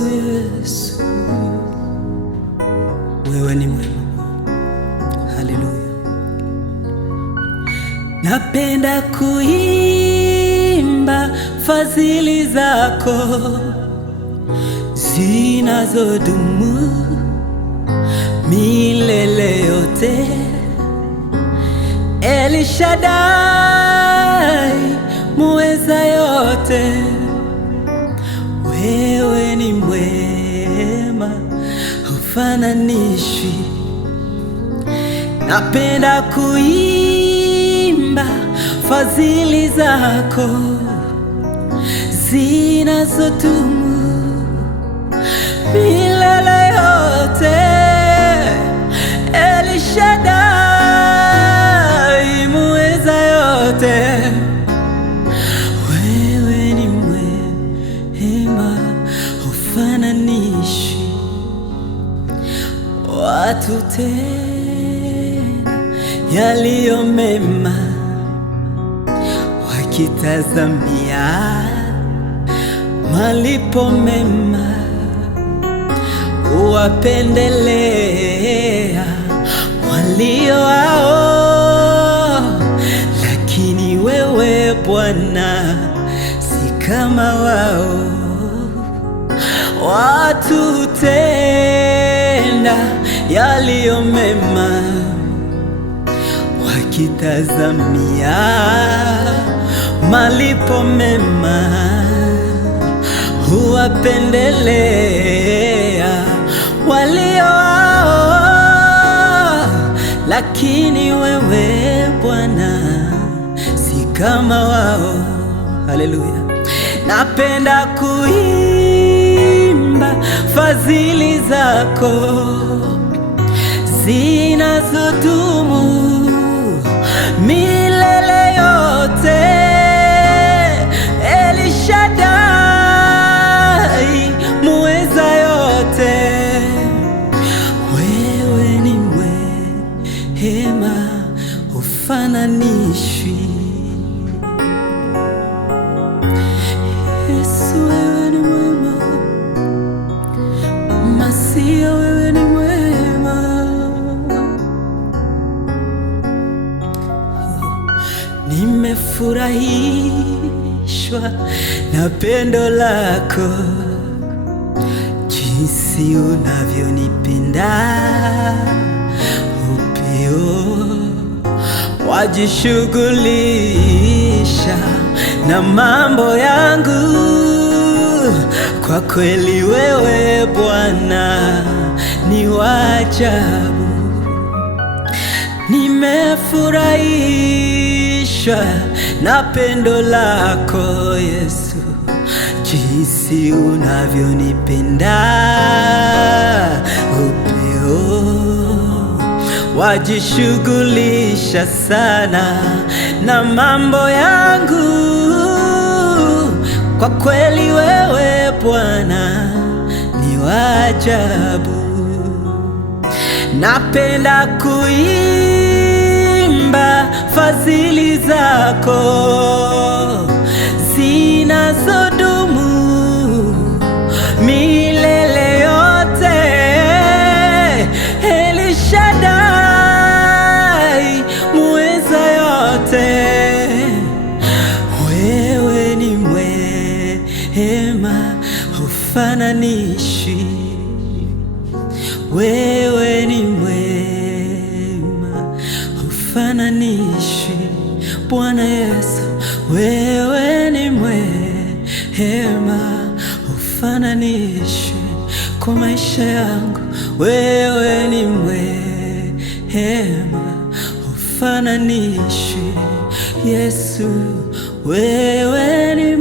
Yesu, Yesu, wewe ni mwema. Haleluya. Napenda kuimba fadhili zako zinazodumu milele yote. El Shaddai, muweza yote, wewe ni mwema, hufananishwi. Napenda kuimba fadhili zako zinazodumu milele yote. El Shaddai, muweza yote, wewe ni mwema, hufananishwi. Watu tena yaliyo mema, wakitazamia malipo mema, uwapendelea walio hao. Lakini wewe Bwana si kama wao. Watu tenda yaliyo mema, wakitazamia malipo mema, huwapendelea walio hao. Lakini wewe Bwana si kama wao. Haleluya. Napenda kuimba fadhili zako zinazodumu milele yote. El Shaddai, muweza yote, wewe ni mwema, hufananishwi. Yesu, wewe ni mwema, Masia, wewe ni mwema. Nimefurahishwa na pendo lako, jinsi unavyonipenda upeo, wajishughulisha na mambo yangu. Kwa kweli wewe Bwana ni wa ajabu. Nimefurahishwa na pendo lako Yesu, jinsi unavyonipenda upeo, wajishughulisha sana na mambo yangu. Kwa kweli wewe Bwana ni wa ajabu. Napenda kuimba fadhili zako zinazodumu milele yote. El Shaddai, muweza yote, wewe ni mwema, hufananishwi. Wewe ni mwema, hufananishwi. Bwana Yesu, wewe ni mwema, hufananishwi. Kwa maisha yangu wewe ni mwema, hufananishwi. Yesu, wewe ni